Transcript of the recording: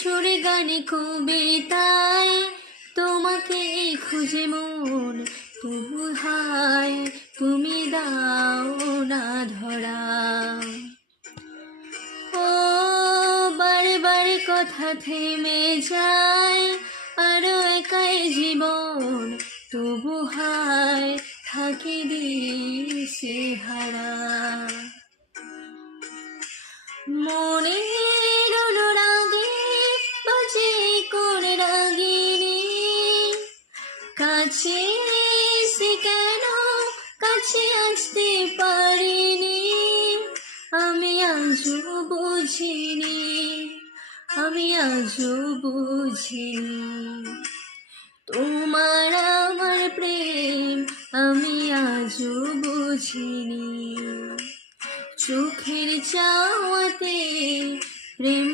সুরে গানে কবিতায় তোমাকে খুঁজে মন, তবু হায় তুমি দাও না ধরা। ও বারে বারে কথা থেমে যায়, আরো একাই জীবন, তবু হায় থাকি দিশে হারা। মনের অনুরাগে বাজে কোন রাগিনী, কাছে এসে কেন কাছে আসতে পারিনি। আমি আজও বুঝিনি, আমি আজও বুঝিনি তোমার আমার প্রেম, আমি আজও বুঝিনি। চোখের চাওয়াতে প্রেম